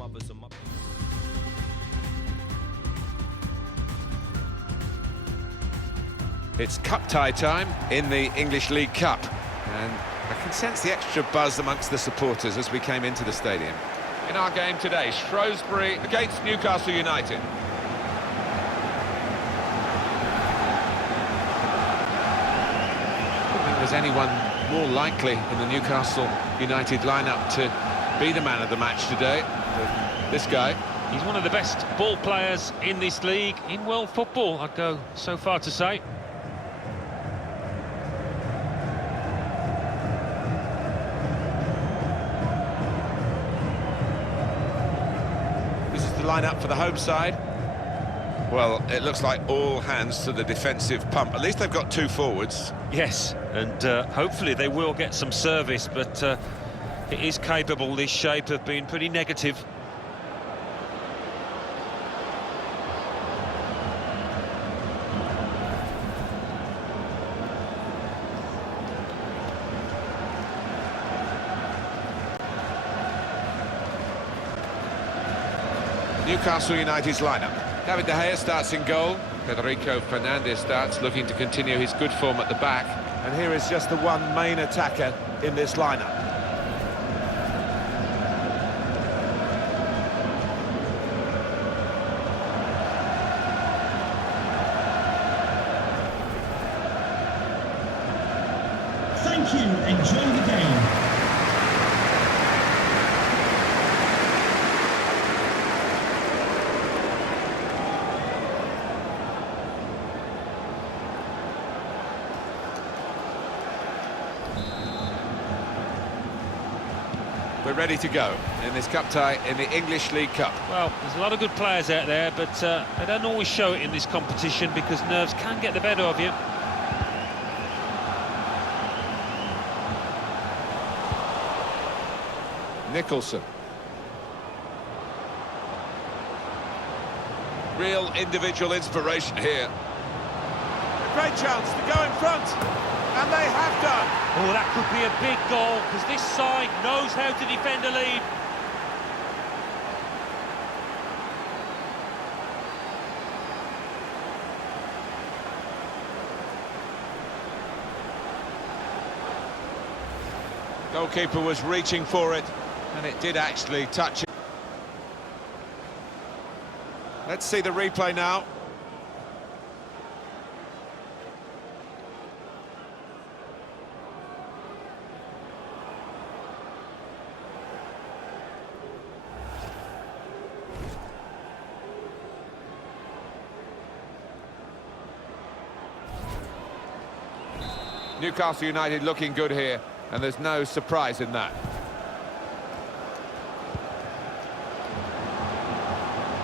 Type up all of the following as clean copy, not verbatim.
mothers and mothers. It's cup tie time in the English League Cup, and I can sense the extra buzz amongst the supporters as we came into the stadium. In our game today, Shrewsbury against Newcastle United. I don't think there's anyone more likely in the Newcastle United lineup to be the man of the match today than this guy. He's one of the best ball players in this league, in world football, I'd go so far to say. This is the lineup for the home side. Well, it looks like all hands to the defensive pump. At least they've got two forwards. Yes, and hopefully they will get some service, but it is capable, this shape, of being pretty negative. Newcastle United's lineup. David De Gea starts in goal. Federico Fernandez starts, looking to continue his good form at the back. And here is just the one main attacker in this lineup. Thank you. Enjoy the game. We're ready to go in this cup tie in the English League Cup. Well, there's a lot of good players out there, but they don't always show it in this competition because nerves can get the better of you. Nicholson. Real individual inspiration here. A great chance to go in front, and they have done. Oh, that could be a big goal, because this side knows how to defend a lead. Goalkeeper was reaching for it, and it did actually touch it. Let's see the replay now. Newcastle United looking good here, and there's no surprise in that.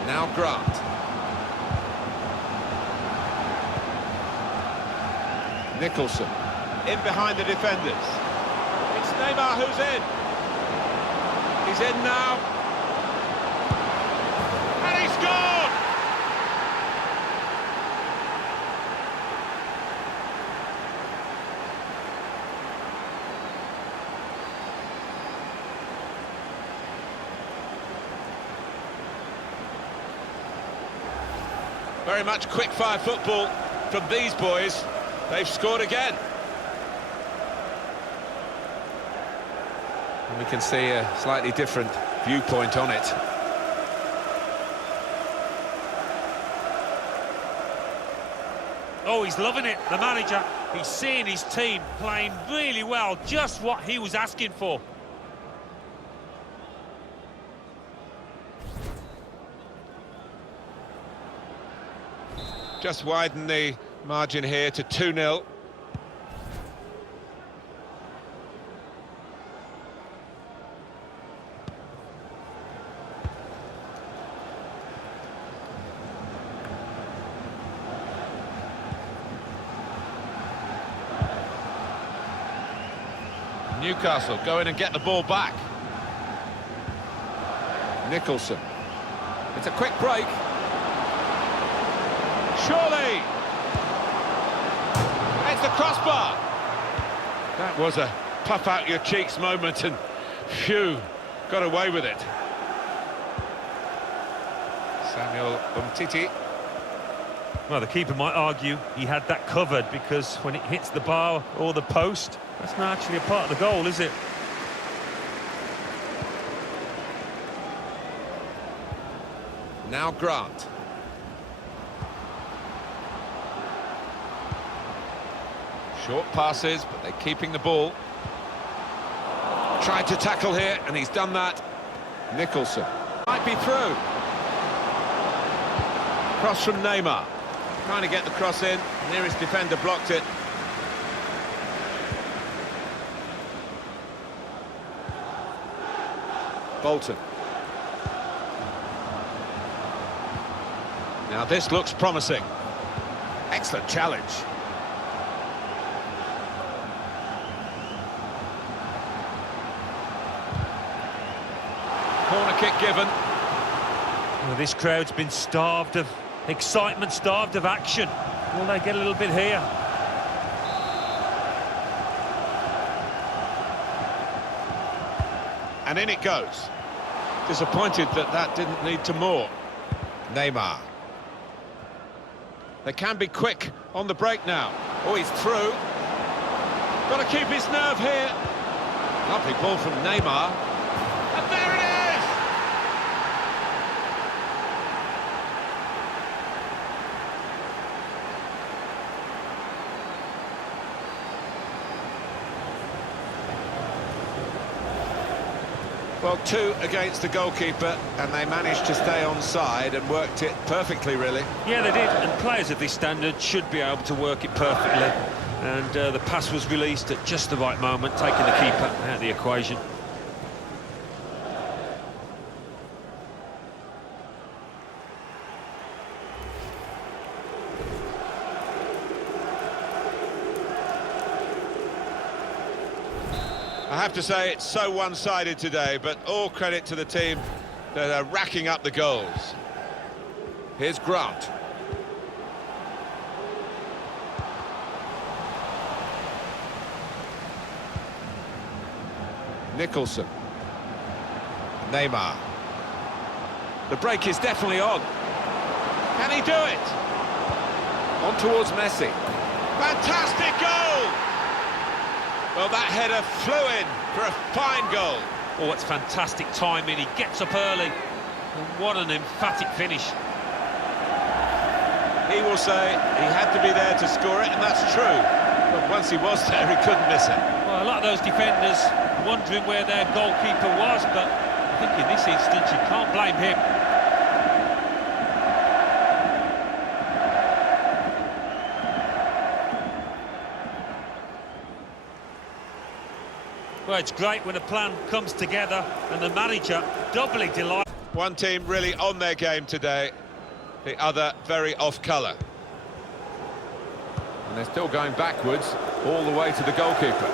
Now Grant. Nicholson. In behind the defenders. It's Neymar who's in. He's in now. And he scored! Very much quick-fire football from these boys. They've scored again. And we can see a slightly different viewpoint on it. Oh, he's loving it, the manager. He's seeing his team playing really well, just what he was asking for. Just widen the margin here to 2-0. Newcastle go in and get the ball back. Nicholson. It's a quick break. Surely! It's the crossbar! That was a puff out your cheeks moment, and phew, got away with it. Samuel Umtiti. Well, the keeper might argue he had that covered because when it hits the bar or the post, that's not actually a part of the goal, is it? Now Grant. Short passes, but they're keeping the ball. Tried to tackle here, and he's done that. Nicholson might be through. Cross from Neymar. Trying to get the cross in. Nearest defender blocked it. Bolton. Now this looks promising. Excellent challenge. Corner kick given. Well, this crowd's been starved of excitement, starved of action. Will they get a little bit here? And in it goes. Disappointed that that didn't lead to more. Neymar. They can be quick on the break now. Oh, he's through. Got to keep his nerve here. Lovely ball from Neymar. And there it is! Well, two against the goalkeeper, and they managed to stay onside and worked it perfectly, really. Yeah, they did, and players of this standard should be able to work it perfectly. And the pass was released at just the right moment, taking the keeper out of the equation. I have to say it's so one-sided today, but all credit to the team that are racking up the goals. Here's Grant. Nicholson. Neymar. The break is definitely on. Can he do it? On towards Messi. Fantastic goal! Well, that header flew in for a fine goal. Oh, it's fantastic timing. He gets up early. And what an emphatic finish. He will say he had to be there to score it, and that's true. But once he was there, he couldn't miss it. Well, a lot of those defenders wondering where their goalkeeper was, but I think in this instance you can't blame him. Well, it's great when a plan comes together and the manager doubly delighted. One team really on their game today, the other very off-colour. And they're still going backwards all the way to the goalkeeper.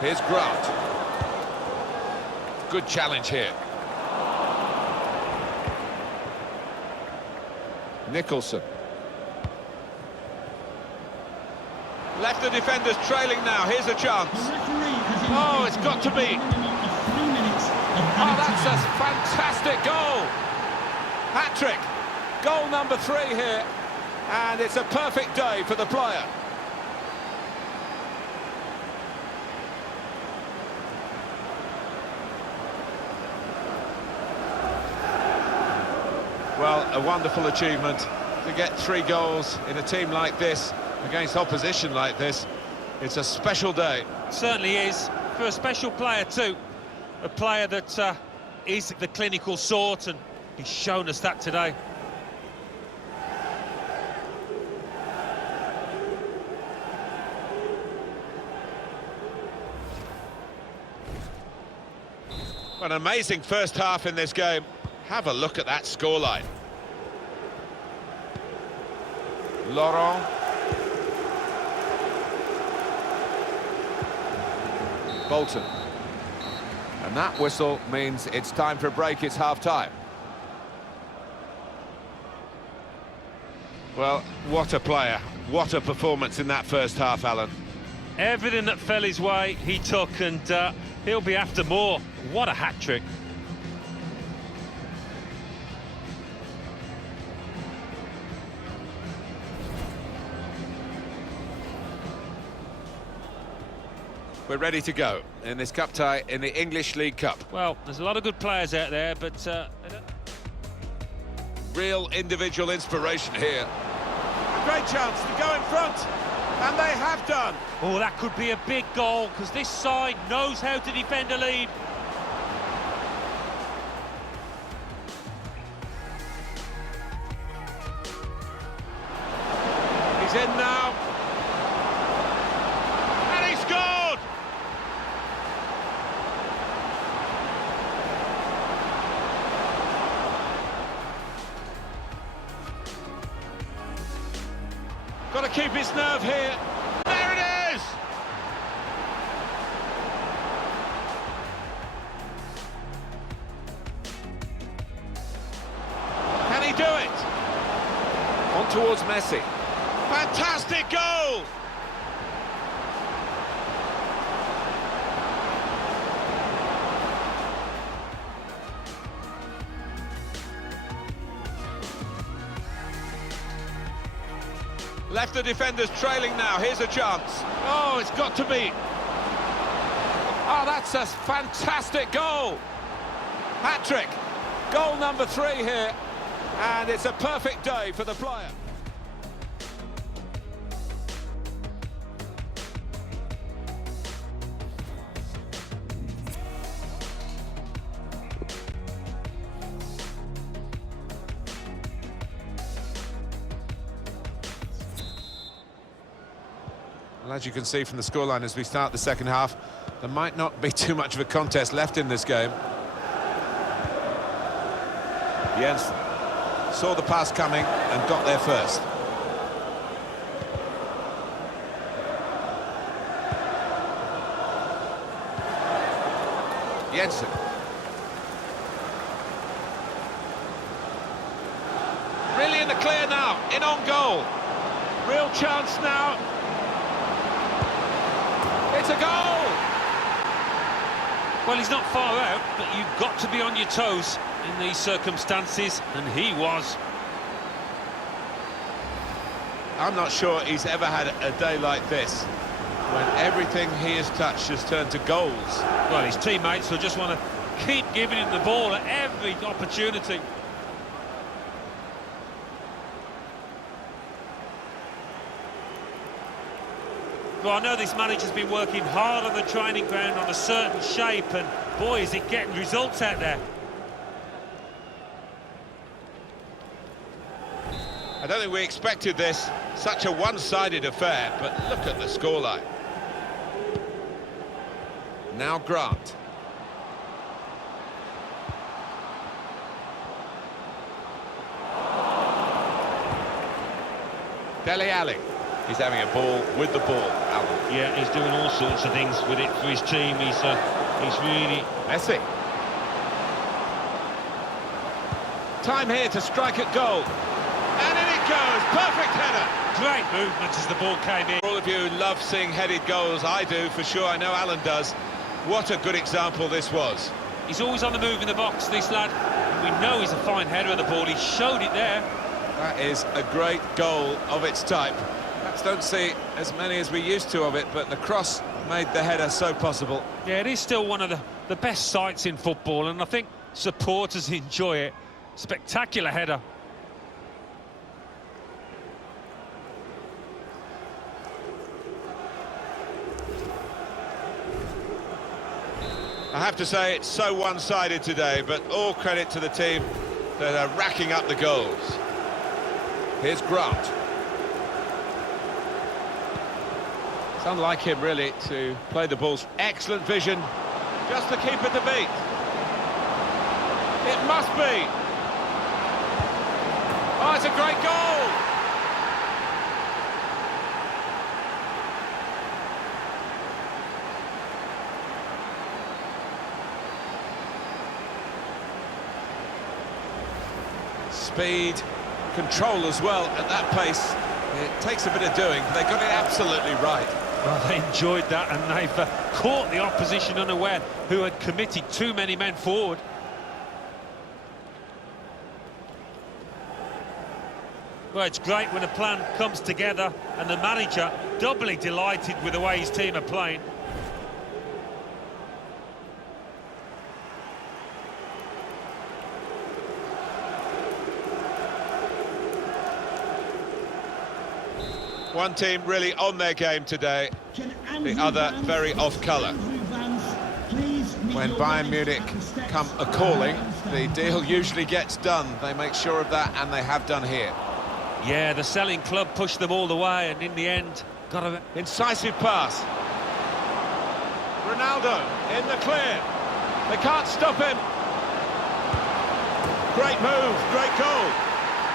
Here's Grant. Good challenge here. Nicholson. Left the defenders trailing now. Here's a chance. Oh, it's got to be. Oh, that's a fantastic goal. Hat-trick. Goal number 3 here. And it's a perfect day for the player. Well, a wonderful achievement to get 3 goals in a team like this, against opposition like this. It's a special day. Certainly is, for a special player too. A player that is the clinical sort, and he's shown us that today. An amazing first half in this game. Have a look at that scoreline. Laurent. Bolton. And that whistle means it's time for a break, it's half-time. Well, what a player. What a performance in that first half, Alan. Everything that fell his way, he took, and he'll be after more. What a hat-trick. We're ready to go in this cup tie in the English League Cup. Well, there's a lot of good players out there, but... real individual inspiration here. A great chance to go in front, and they have done. Oh, that could be a big goal, because this side knows how to defend a lead. He's in now. And he scored! Got to keep his nerve here. There it is! Can he do it? On towards Messi. Fantastic goal! Left the defenders trailing now, here's a chance. Oh, it's got to be. Oh, that's a fantastic goal. Hat-trick. Goal number 3 here. And it's a perfect day for the player. Well, as you can see from the scoreline as we start the second half, there might not be too much of a contest left in this game. Jens saw the pass coming and got there first. Jensen. Really in the clear now, in on goal. Real chance now. It's a goal! Well, he's not far out, but you've got to be on your toes in these circumstances, and he was. I'm not sure he's ever had a day like this, when everything he has touched has turned to goals. Well, his teammates will just want to keep giving him the ball at every opportunity. Well, I know this manager's been working hard on the training ground on a certain shape, and boy, is it getting results out there. I don't think we expected this, such a one-sided affair, but look at the scoreline. Now Grant. Dele Alli. He's having a ball with the ball, Alan. Yeah, he's doing all sorts of things with it for his team. He's really... Messi. Time here to strike at goal. And in it goes, perfect header. Great movement as the ball came in. For all of you who love seeing headed goals, I do for sure, I know Alan does. What a good example this was. He's always on the move in the box, this lad. We know he's a fine header of the ball, he showed it there. That is a great goal of its type. Perhaps don't see as many as we used to of it, but the cross made the header so possible. Yeah, it is still one of the best sights in football, and I think supporters enjoy it. Spectacular header. I have to say it's so one-sided today, but all credit to the team that are racking up the goals. Here's Grant. It's unlike him, really, to play the balls. Excellent vision, just to keep it the beat. It must be. Oh, it's a great goal! Speed, control as well at that pace. It takes a bit of doing, but they got it absolutely right. Well, they enjoyed that, and they've caught the opposition unaware, who had committed too many men forward. Well, it's great when a plan comes together, and the manager doubly delighted with the way his team are playing. One team really on their game today, the other very off colour. When Bayern Munich come a-calling, the deal usually gets done. They make sure of that, and they have done here. Yeah, the selling club pushed them all the way, and in the end, got a... Incisive pass. Ronaldo in the clear. They can't stop him. Great move, great goal.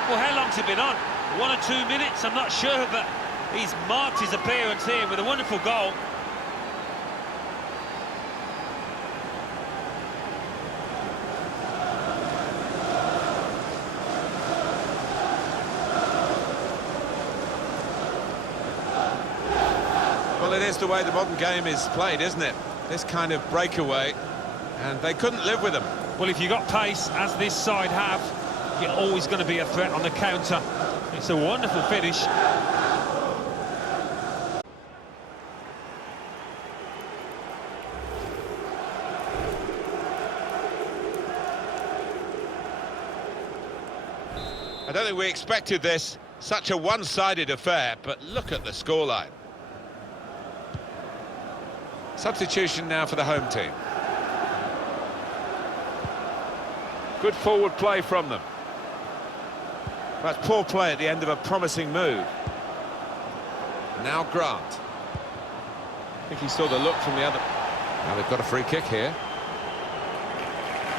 Well, how long's it been on? 1 or 2 minutes? I'm not sure, but he's marked his appearance here with a wonderful goal. Well, it is the way the modern game is played, isn't it? This kind of breakaway, and they couldn't live with them. Well, if you've got pace, as this side have, you're always going to be a threat on the counter. It's a wonderful finish. I don't think we expected this, such a one-sided affair, but look at the scoreline. Substitution now for the home team. Good forward play from them. That's poor play at the end of a promising move. Now Grant. I think he saw the look from the other. Now they've got a free kick here.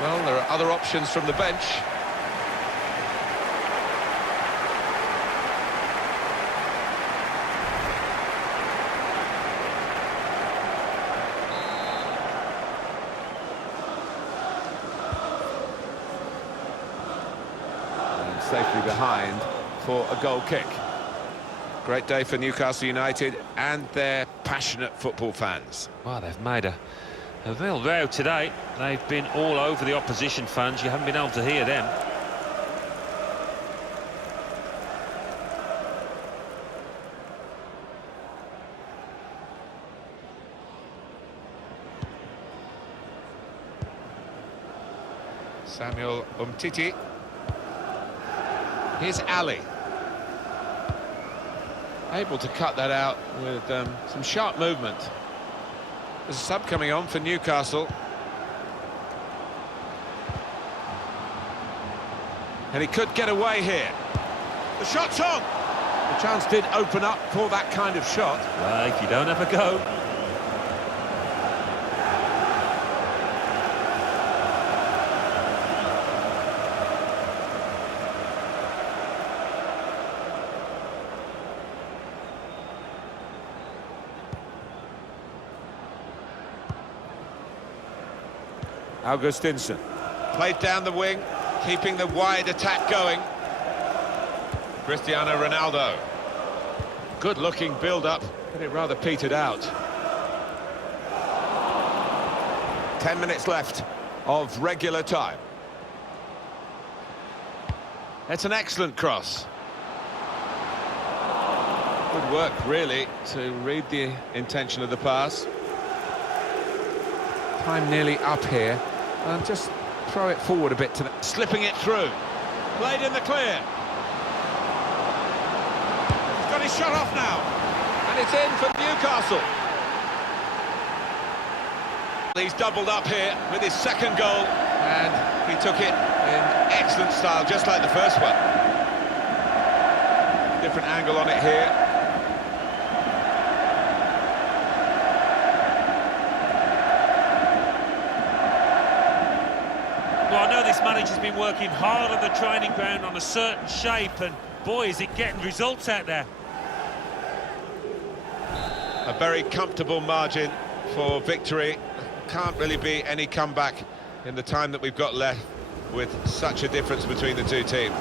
Well, there are other options from the bench. Safely behind for a goal kick. Great day for Newcastle United and their passionate football fans. Well, they've made a real row today. They've been all over the opposition fans. You haven't been able to hear them. Samuel Umtiti. Here's Ali. Able to cut that out with some sharp movement. There's a sub coming on for Newcastle. And he could get away here. The shot's on! The chance did open up for that kind of shot. Well, if you don't have a go. Augustinson played down the wing, keeping the wide attack going. Cristiano Ronaldo. Good looking build-up, but it rather petered out. 10 minutes left of regular time. It's an excellent cross. Good work, really, to read the intention of the pass. Time nearly up here. And just throw it forward a bit to the... Slipping it through. Played in the clear. He's got his shot off now. And it's in for Newcastle. He's doubled up here with his second goal. And he took it in excellent style, just like the first one. Different angle on it here. Well, I know this manager's been working hard on the training ground on a certain shape, and boy, is it getting results out there. A very comfortable margin for victory. Can't really be any comeback in the time that we've got left with such a difference between the two teams.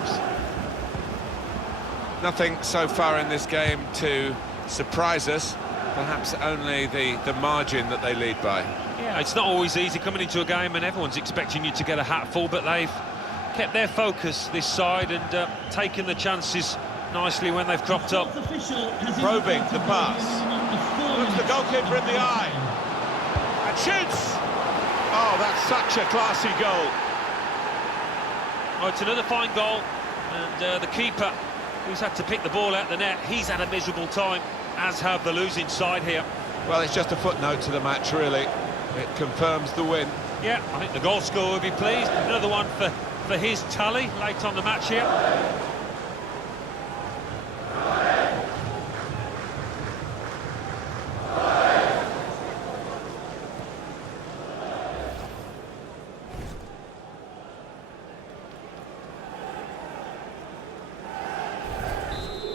Nothing so far in this game to surprise us. perhaps only the margin that they lead by. Yeah, it's not always easy coming into a game and everyone's expecting you to get a hatful, but they've kept their focus this side and taken the chances nicely when they've dropped up. Probing the pass. Looks the goalkeeper in the eye. And shoots! Oh, that's such a classy goal. Oh, it's another fine goal. And the keeper, who's had to pick the ball out the net, he's had a miserable time, as have the losing side here. Well, it's just a footnote to the match, really. It confirms the win. Yeah, I think the goal scorer will be pleased. Another one for his tally late on the match here.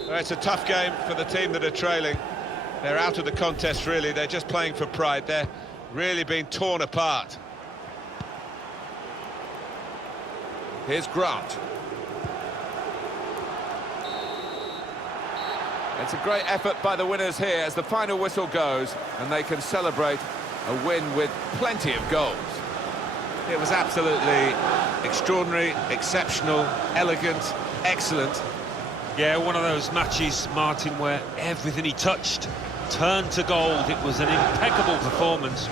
Well, it's a tough game for the team that are trailing. They're out of the contest, really. They're just playing for pride. They're really being torn apart. Here's Grant. It's a great effort by the winners here as the final whistle goes, and they can celebrate a win with plenty of goals. It was absolutely extraordinary, exceptional, elegant, excellent. Yeah, one of those matches, Martin, where everything he touched turned to gold. It was an impeccable performance.